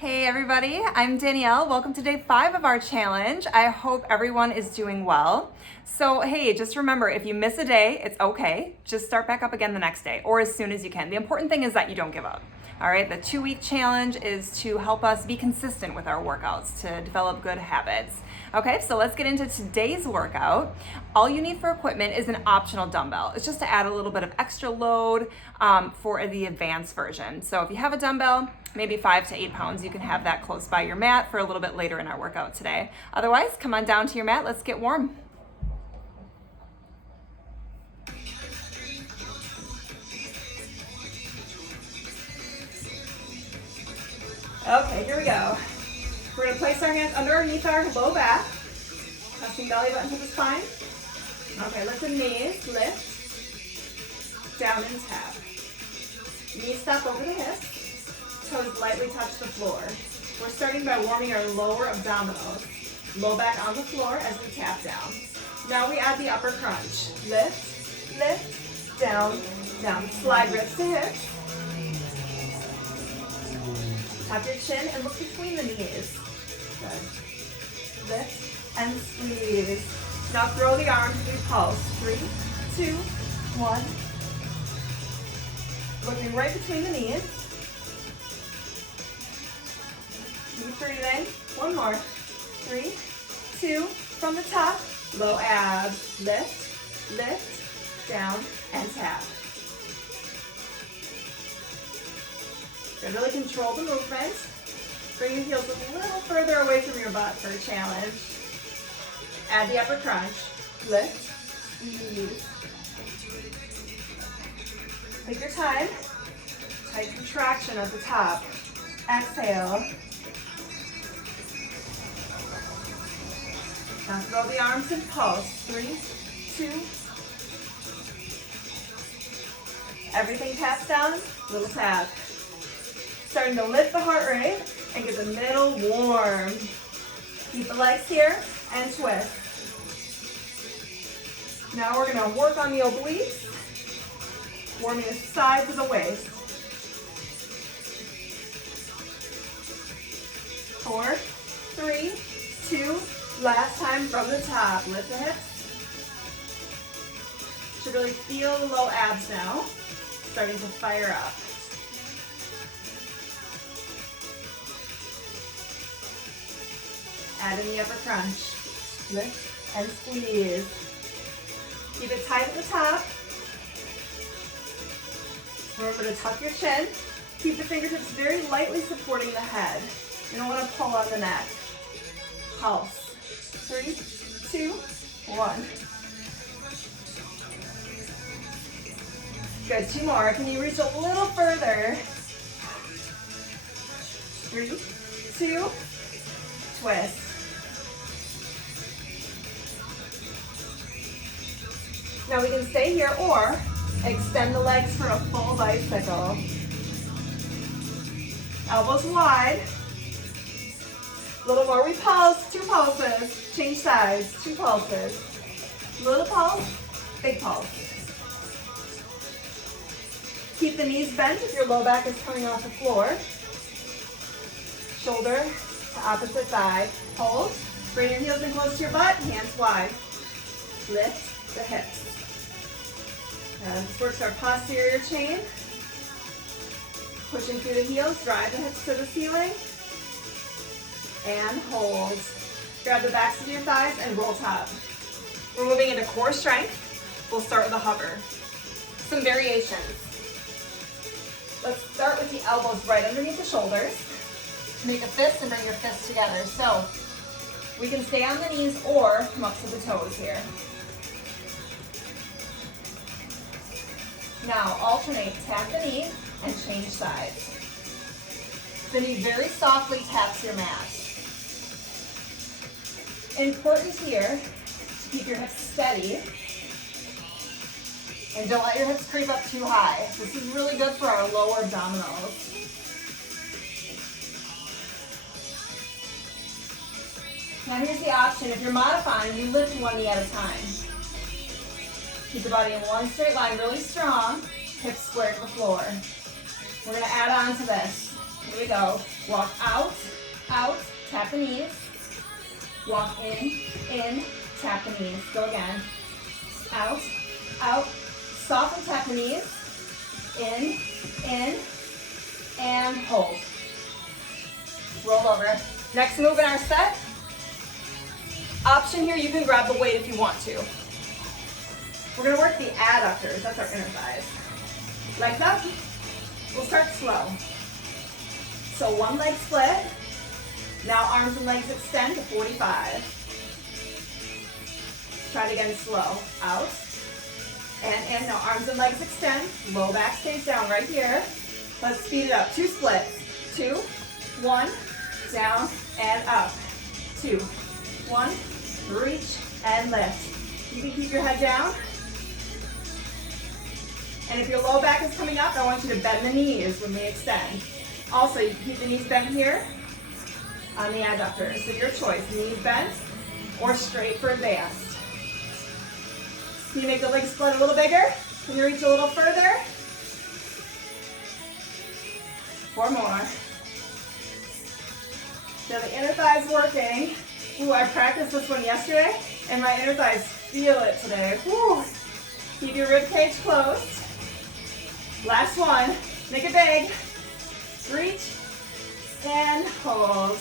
Hey everybody, I'm Danielle. Welcome to day 5 of our challenge. I hope everyone is doing well. So hey, just remember, if you miss a day, it's okay. Just start back up again the next day or as soon as you can. The important thing is that you don't give up. All right, the 2-week challenge is to help us be consistent with our workouts, to develop good habits. Okay, so let's get into today's workout. All you need for equipment is an optional dumbbell. It's just to add a little bit of extra load for the advanced version. So if you have a dumbbell, maybe 5 to 8 pounds, you can have that close by your mat for a little bit later in our workout today. Otherwise, come on down to your mat, let's get warm. Okay, here we go. We're gonna place our hands underneath our low back, pressing belly button to the spine. Okay, lift the knees, lift, down and tap. Knees step over the hips, toes lightly touch the floor. We're starting by warming our lower abdominals. Low back on the floor as we tap down. Now we add the upper crunch. Lift, lift, down, down. Slide wrists to hips. Tap your chin and look between the knees. Good. Lift and squeeze. Now throw the arms, we pulse. 3, 2, 1. Looking right between the knees. Keep breathing. One more. 3, 2, from the top. Low abs. Lift, lift, down, and tap. Good. Really control the movement. Bring your heels a little further away from your butt for a challenge. Add the upper crunch. Lift, squeeze. Take your time. Tight contraction at the top. Exhale. Now throw the arms and pulse. 3, 2. Everything taps down. Little tap. Starting to lift the heart rate and get the middle warm. Keep the legs here and twist. Now we're going to work on the obliques, warming the sides of the waist. 4, 3, 2, last time from the top. Lift the hips. Should really feel the low abs now, starting to fire up. Add in the upper crunch. Lift and squeeze. Keep it tight at the top. Remember to tuck your chin. Keep the fingertips very lightly supporting the head. You don't want to pull on the neck. Pulse. 3, 2, 1. Good, 2 more. Can you reach a little further? 3, 2, twist. Now we can stay here or extend the legs for a full bicycle. Elbows wide. A little more. We pulse. 2 pulses. Change sides. 2 pulses. Little pulse, big pulse. Keep the knees bent if your low back is coming off the floor. Shoulder to opposite thigh. Hold. Bring your heels in close to your butt. Hands wide. Lift the hips. This works our posterior chain. Pushing through the heels, drive the hips to the ceiling. And hold. Grab the backs of your thighs and roll top. We're moving into core strength. We'll start with a hover. Some variations. Let's start with the elbows right underneath the shoulders. Make a fist and bring your fists together. So we can stay on the knees or come up to the toes here. Now alternate, tap the knee and change sides. The knee very softly taps your mat. Important here to keep your hips steady and don't let your hips creep up too high. This is really good for our lower abdominals. Now here's the option. If you're modifying, you lift one knee at a time. Keep the body in one straight line, really strong. Hips square to the floor. We're going to add on to this. Here we go. Walk out, out, tap the knees. Walk in, tap the knees. Go again. Out, out, soften, tap the knees. In, and hold. Roll over. Next move in our set. Option here, you can grab the weight if you want to. We're gonna work the adductors, that's our inner thighs. Legs up, we'll start slow. So one leg split. Now arms and legs extend to 45. Try it again slow. Out, and now arms and legs extend. Low back stays down right here. Let's speed it up. 2 splits. 2, 1, down and up. 2, 1, reach and lift. You can keep your head down. And if your low back is coming up, I want you to bend the knees when we extend. Also, you can keep the knees bent here on the adductors. So your choice, knees bent or straight for advanced. Can you make the leg split a little bigger? Can you reach a little further? 4 more. Now the inner thighs working. Ooh, I practiced this one yesterday, and my inner thighs feel it today. Woo. Keep your rib cage closed. Last one. Make it big. Reach and hold.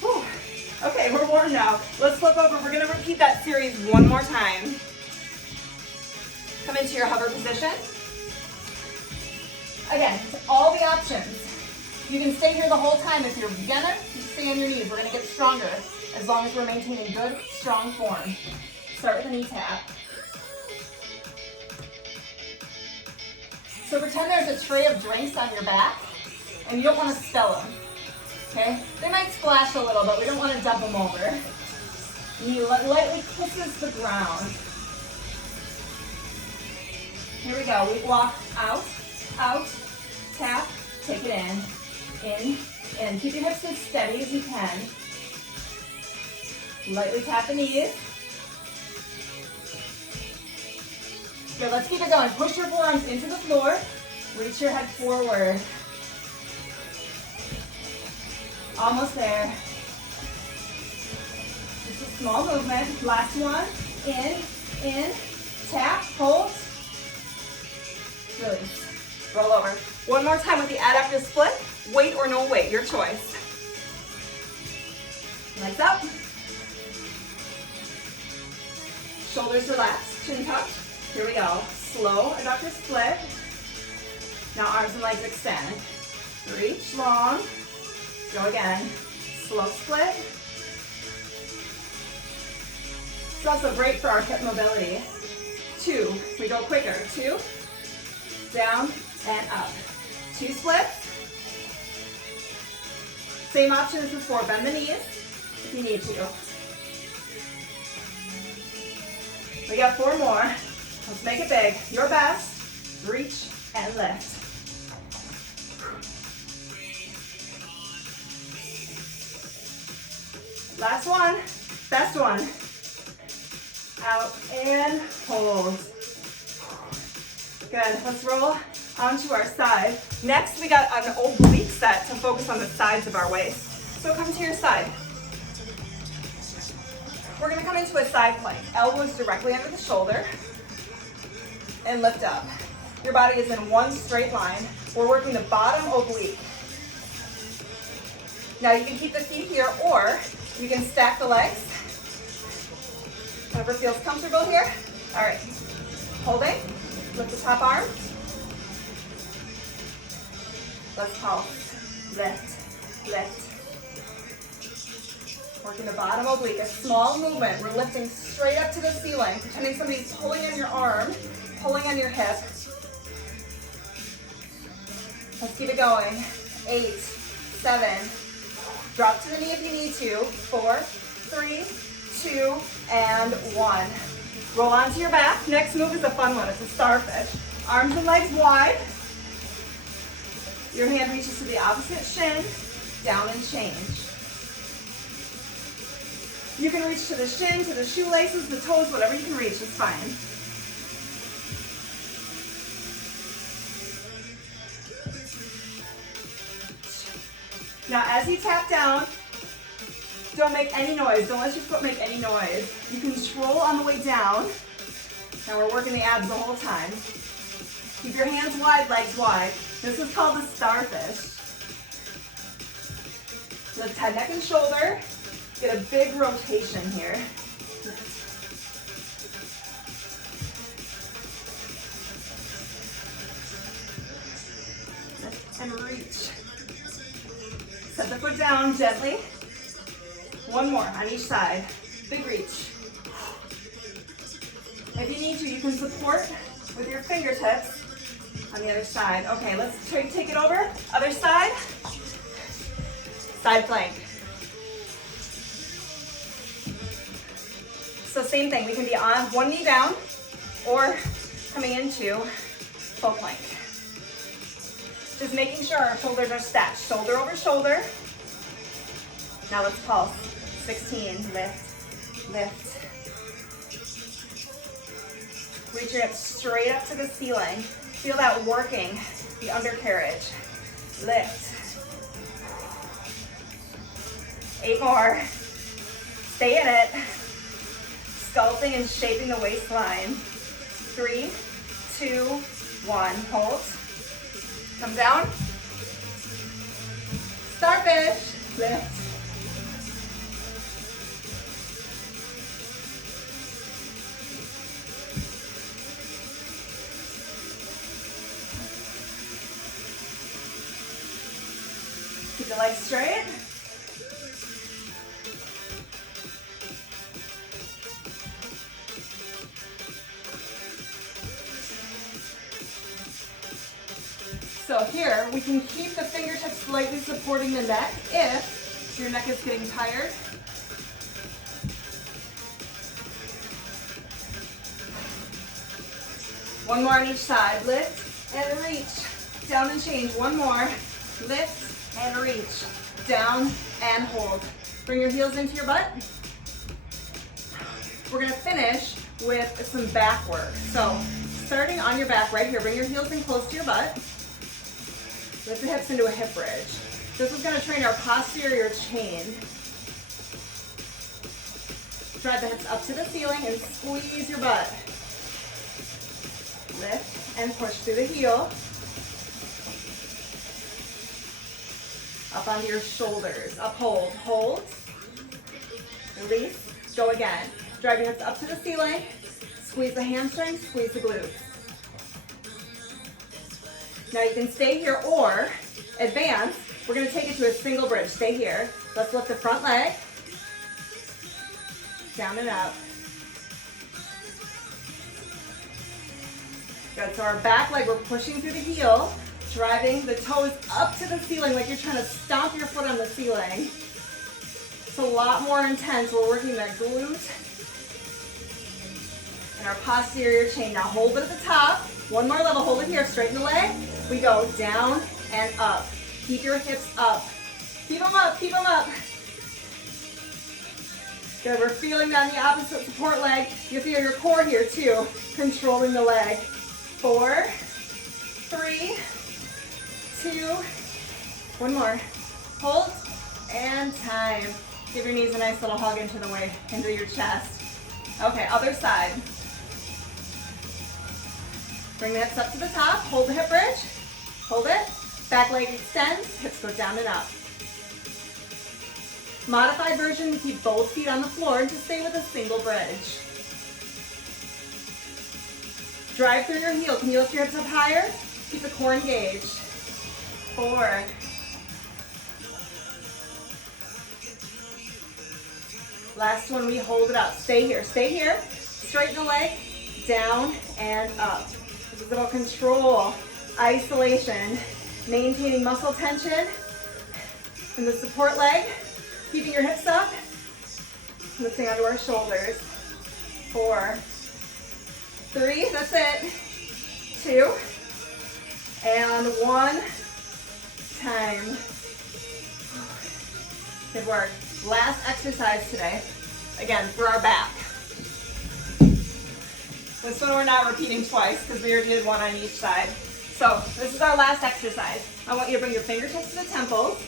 Whew. Okay, we're warm now. Let's flip over. We're going to repeat that series one more time. Come into your hover position. Again, all the options. You can stay here the whole time. If you're a beginner, you stay on your knees. We're going to get stronger as long as we're maintaining good, strong form. Start with a knee tap. So pretend there's a tray of drinks on your back, and you don't want to spill them, okay? They might splash a little, but we don't want to dump them over. Knee lightly kisses the ground. Here we go. We walk out, out, tap, take it in. Keep your hips as steady as you can. Lightly tap the knees. Good, let's keep it going. Push your forearms into the floor. Reach your head forward. Almost there. Just a small movement. Last one. In, tap, hold. Release. Roll over. One more time with the adductor split. Weight or no weight, your choice. Legs up. Shoulders relaxed, chin tucked. Here we go. Slow adductor split. Now arms and legs extend. Reach long. Go again. Slow split. It's also great for our hip mobility. 2. We go quicker. 2. Down and up. 2 splits. Same option as before. Bend the knees if you need to. We got 4 more. Let's make it big. Your best. Reach and lift. Last one. Best one. Out and hold. Good. Let's roll onto our side. Next, we got an oblique set to focus on the sides of our waist. So come to your side. We're going to come into a side plank. Elbows directly under the shoulder. And lift up. Your body is in one straight line. We're working the bottom oblique. Now you can keep the feet here, or you can stack the legs. Whatever feels comfortable here. All right. Holding. Lift the top arm. Let's pulse. Lift. Lift. Working the bottom oblique. A small movement. We're lifting straight up to the ceiling, pretending somebody's pulling on your arm. Pulling on your hip. Let's keep it going. 8, 7. Drop to the knee if you need to. 4, 3, 2, and 1. Roll onto your back. Next move is a fun one. It's a starfish. Arms and legs wide. Your hand reaches to the opposite shin. Down and change. You can reach to the shin, to the shoelaces, the toes, whatever you can reach is fine. Now as you tap down, don't make any noise. Don't let your foot make any noise. You can scroll on the way down. Now we're working the abs the whole time. Keep your hands wide, legs wide. This is called the starfish. Lift head, neck, and shoulder. Get a big rotation here. Lift and reach. Set the foot down gently. One more on each side. Big reach. If you need to, you can support with your fingertips on the other side. Okay, let's take it over. Other side. Side plank. So same thing, we can be on one knee down or coming into full plank. Just making sure our shoulders are stacked, shoulder over shoulder. Now let's pulse. 16, lift, lift. Reach your hips straight up to the ceiling. Feel that working the undercarriage. Lift. 8 more. Stay in it. Sculpting and shaping the waistline. 3, 2, 1. Hold. Come down. Starfish. Lift. Keep the legs straight. So here, we can keep the fingertips slightly supporting the neck if your neck is getting tired. One more on each side. Lift and reach. Down and change. One more. Lift and reach. Down and hold. Bring your heels into your butt. We're going to finish with some back work. So starting on your back right here, bring your heels in close to your butt. Lift the hips into a hip bridge. This is going to train our posterior chain. Drive the hips up to the ceiling and squeeze your butt. Lift and push through the heel. Up onto your shoulders. Up, hold, hold. Release, go again. Drive your hips up to the ceiling. Squeeze the hamstrings, squeeze the glutes. Now you can stay here or advance. We're going to take it to a single bridge. Stay here. Let's lift the front leg. Down and up. Good. So our back leg, we're pushing through the heel, driving the toes up to the ceiling like you're trying to stomp your foot on the ceiling. It's a lot more intense. We're working that glute and our posterior chain. Now hold it at the top. One more level. Hold it here. Straighten the leg. We go down and up. Keep your hips up. Keep them up. Keep them up. Good. We're feeling that in the opposite support leg. You feel your core here too, controlling the leg. 4, 3, 2, one more. Hold and time. Give your knees a nice little hug into your chest. Okay, other side. Bring the hips up to the top. Hold the hip bridge. Hold it. Back leg extends. Hips go down and up. Modified version, keep both feet on the floor and just stay with a single bridge. Drive through your heel. Can you lift your hips up higher? Keep the core engaged. 4. Last one, we hold it up. Stay here. Stay here. Straighten the leg. Down and up. This is about control, isolation, maintaining muscle tension in the support leg, keeping your hips up, lifting onto our shoulders. 4, 3, that's it. 2, and 1, time. Good work. Last exercise today, again, for our back. This one we're not repeating twice because we already did one on each side. So this is our last exercise. I want you to bring your fingertips to the temples.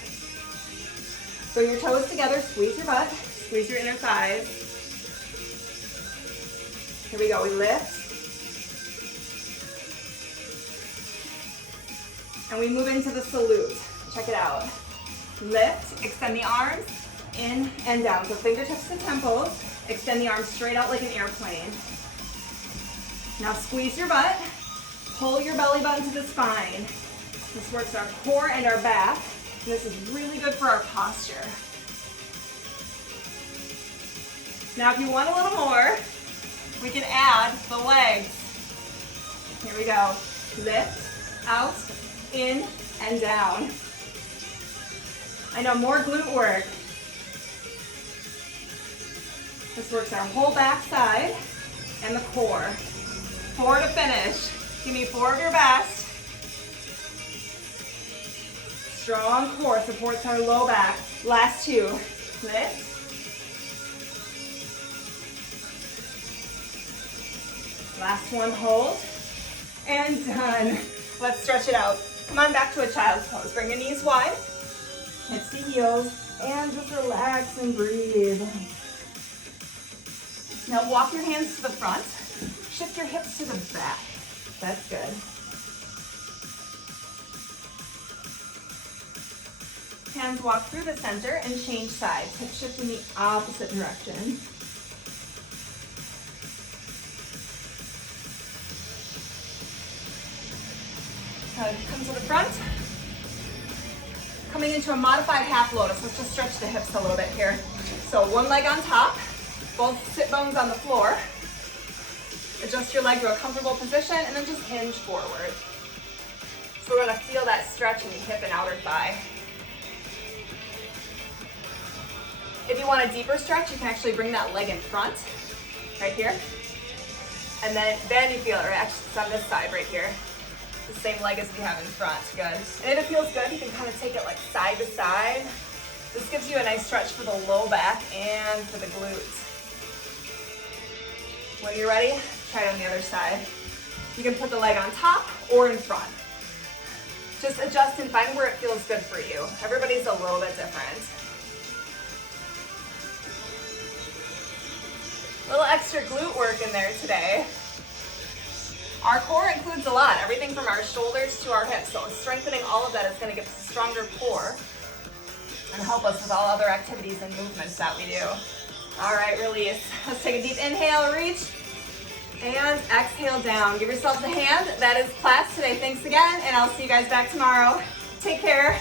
Bring your toes together, squeeze your butt, squeeze your inner thighs. Here we go, we lift. And we move into the salute. Check it out. Lift, extend the arms, in and down. So fingertips to temples, extend the arms straight out like an airplane. Now squeeze your butt, pull your belly button to the spine. This works our core and our back. And this is really good for our posture. Now if you want a little more, we can add the legs. Here we go. Lift, out, in, and down. I know, more glute work. This works our whole back side and the core. 4 to finish. Give me 4 of your best. Strong core supports our low back. Last 2. Lift. Last one, hold. And done. Let's stretch it out. Come on back to a child's pose. Bring your knees wide, hips to heels, and just relax and breathe. Now walk your hands to the front. Shift your hips to the back. That's good. Hands walk through the center and change sides. Hip shift in the opposite direction. Come to the front. Coming into a modified half lotus. Let's just stretch the hips a little bit here. So one leg on top, both sit bones on the floor. Adjust your leg to a comfortable position and then just hinge forward. So we're gonna feel that stretch in the hip and outer thigh. If you want a deeper stretch, you can actually bring that leg in front, right here. And then you feel it, or actually it's on this side right here. The same leg as we have in front, good. And if it feels good, you can kind of take it like side to side. This gives you a nice stretch for the low back and for the glutes. When you're ready, try it on the other side. You can put the leg on top or in front. Just adjust and find where it feels good for you. Everybody's a little bit different. A little extra glute work in there today. Our core includes a lot, everything from our shoulders to our hips. So strengthening all of that is going to give us a stronger core and help us with all other activities and movements that we do. All right, release. Let's take a deep inhale, reach, and exhale down. Give yourself the hand. That is class today. Thanks again, and I'll see you guys back tomorrow. Take care.